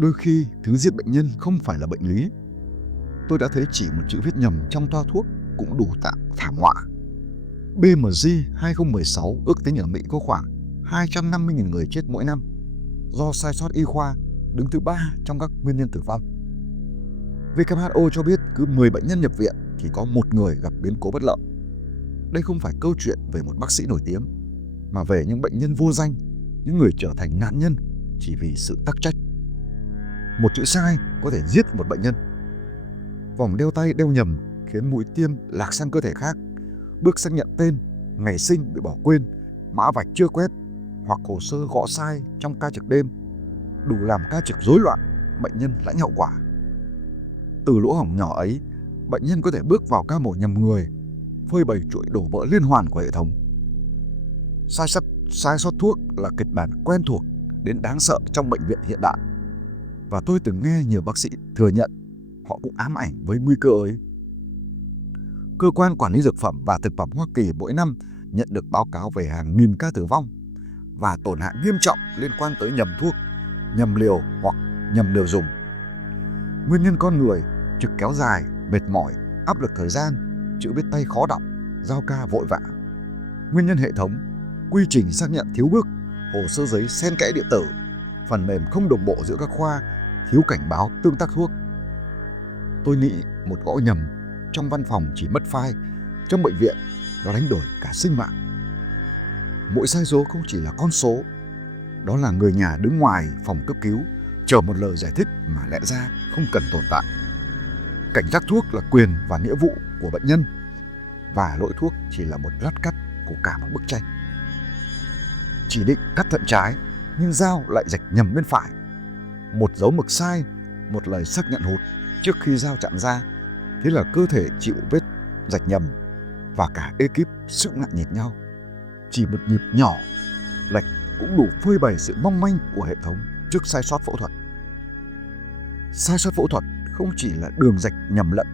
Đôi khi thứ giết bệnh nhân không phải là bệnh lý. Tôi đã thấy chỉ một chữ viết nhầm trong toa thuốc cũng đủ tạo thảm họa. BMJ 2016 ước tính ở Mỹ có khoảng 250.000 người chết mỗi năm do sai sót y khoa, đứng thứ 3 trong các nguyên nhân tử vong. WHO cho biết cứ 10 bệnh nhân nhập viện thì có một người gặp biến cố bất lợi. Đây không phải câu chuyện về một bác sĩ nổi tiếng, mà về những bệnh nhân vô danh, những người trở thành nạn nhân chỉ vì sự tắc trách. Một chữ sai có thể giết một bệnh nhân. Vòng đeo tay đeo nhầm khiến mũi tiêm lạc sang cơ thể khác. Bước xác nhận tên, ngày sinh bị bỏ quên, mã vạch chưa quét, hoặc hồ sơ gõ sai trong ca trực đêm đủ làm ca trực rối loạn, bệnh nhân lãnh hậu quả. Từ lỗ hổng nhỏ ấy, bệnh nhân có thể bước vào ca mổ nhầm người, phơi bày chuỗi đổ vỡ liên hoàn của hệ thống. Sai sót thuốc là kịch bản quen thuộc đến đáng sợ trong bệnh viện hiện đại. Và tôi từng nghe nhiều bác sĩ thừa nhận họ cũng ám ảnh với nguy cơ ấy. Cơ quan Quản lý Dược phẩm và Thực phẩm Hoa Kỳ mỗi năm nhận được báo cáo về hàng nghìn ca tử vong và tổn hại nghiêm trọng liên quan tới nhầm thuốc, nhầm liều hoặc nhầm liều dùng. Nguyên nhân con người, trực kéo dài, mệt mỏi, áp lực thời gian, chữ viết tay khó đọc, giao ca vội vã. Nguyên nhân hệ thống, quy trình xác nhận thiếu bước, hồ sơ giấy xen kẽ điện tử, phần mềm không đồng bộ giữa các khoa, thiếu cảnh báo tương tác thuốc. Tôi nghĩ một gõ nhầm trong văn phòng chỉ mất file, trong bệnh viện nó đánh đổi cả sinh mạng. Mỗi sai số không chỉ là con số, đó là người nhà đứng ngoài phòng cấp cứu chờ một lời giải thích mà lẽ ra không cần tồn tại. Cảnh giác thuốc là quyền và nghĩa vụ của bệnh nhân, và lỗi thuốc chỉ là một lát cắt của cả một bức tranh. Chỉ định cắt thận trái nhưng dao lại rạch nhầm bên phải. Một dấu mực sai, một lời xác nhận hụt trước khi dao chạm da, thế là cơ thể chịu vết rạch nhầm và cả ekip sững lại nhìn nhau. Chỉ một nhịp nhỏ lệch cũng đủ phơi bày sự mong manh của hệ thống trước sai sót phẫu thuật. Sai sót phẫu thuật không chỉ là đường rạch nhầm lẫn,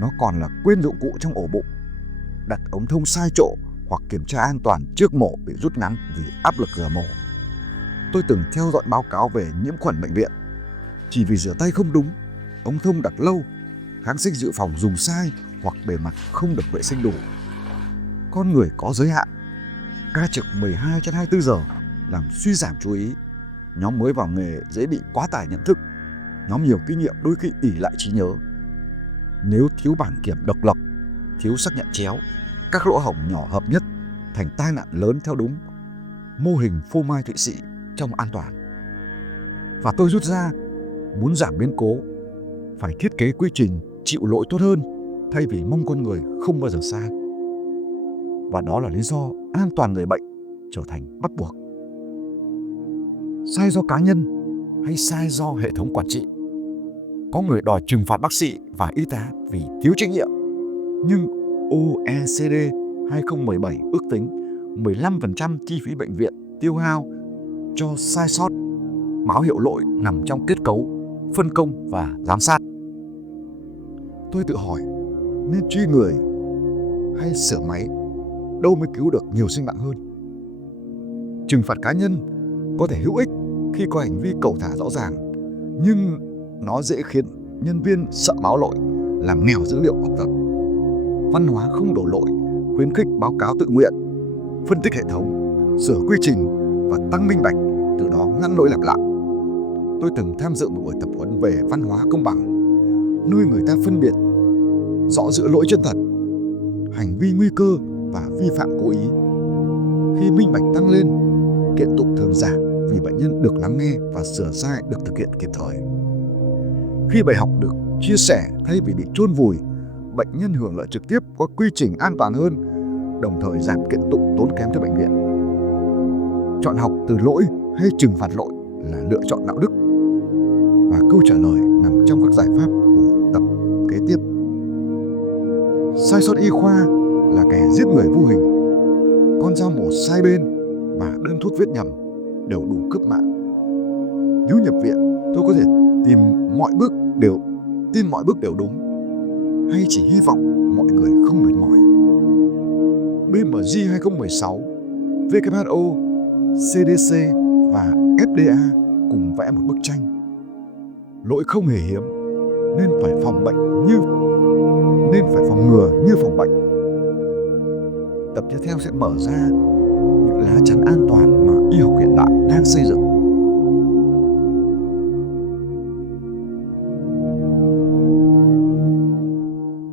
nó còn là quên dụng cụ trong ổ bụng, đặt ống thông sai chỗ hoặc kiểm tra an toàn trước mổ bị rút ngắn vì áp lực giờ mổ. Tôi từng theo dõi báo cáo về nhiễm khuẩn bệnh viện. Chỉ vì rửa tay không đúng, ống thông đặt lâu, kháng sinh dự phòng dùng sai hoặc bề mặt không được vệ sinh đủ. Con người có giới hạn, ca trực 12/24 giờ làm suy giảm chú ý. Nhóm mới vào nghề dễ bị quá tải nhận thức, nhóm nhiều kinh nghiệm đôi khi ỷ lại trí nhớ. Nếu thiếu bản kiểm độc lập, thiếu xác nhận chéo, các lỗ hổng nhỏ hợp nhất thành tai nạn lớn theo đúng mô hình phô mai Thụy Sĩ trong an toàn. Và tôi rút ra, muốn giảm biến cố, phải thiết kế quy trình chịu lỗi tốt hơn thay vì mong con người không bao giờ sai. Và đó là lý do an toàn người bệnh trở thành bắt buộc. Sai do cá nhân hay sai do hệ thống quản trị? Có người đòi trừng phạt bác sĩ và y tá vì thiếu trách nhiệm, nhưng OECD 2017 ước tính 15% chi phí bệnh viện tiêu hao cho sai sót, báo hiệu lỗi nằm trong kết cấu, phân công và giám sát. Tôi tự hỏi, nên truy người hay sửa máy, đâu mới cứu được nhiều sinh mạng hơn? Trừng phạt cá nhân có thể hữu ích khi có hành vi cẩu thả rõ ràng, nhưng nó dễ khiến nhân viên sợ báo lỗi, làm nghèo dữ liệu học tập. Văn hóa không đổ lỗi, khuyến khích báo cáo tự nguyện, phân tích hệ thống, sửa quy trình và tăng minh bạch, từ đó ngăn lỗi lặp lại. Tôi từng tham dự một buổi tập huấn về văn hóa công bằng, nơi người ta phân biệt rõ giữa lỗi chân thật, hành vi nguy cơ và vi phạm cố ý. Khi minh bạch tăng lên, kiện tụng thường giảm vì bệnh nhân được lắng nghe và sửa sai được thực hiện kịp thời. Khi bài học được chia sẻ thay vì bị chôn vùi, bệnh nhân hưởng lợi trực tiếp, có quy trình an toàn hơn, đồng thời giảm kiện tụng tốn kém cho bệnh viện. Chọn học từ lỗi hay trừng phạt lỗi là lựa chọn đạo đức, và câu trả lời nằm trong các giải pháp của tập kế tiếp. Sai sót y khoa là kẻ giết người vô hình. Con dao mổ sai bên và đơn thuốc viết nhầm đều đủ cướp mạng. Nếu nhập viện, tôi có thể tin mọi bước đều đúng, hay chỉ hy vọng mọi người không mệt mỏi. BMJ 2016, WHO, CDC và FDA cùng vẽ một bức tranh. Lỗi không hề hiếm, nên phải phòng ngừa như phòng bệnh. Tập tiếp theo sẽ mở ra những lá chắn an toàn mà y học hiện đại đang xây dựng.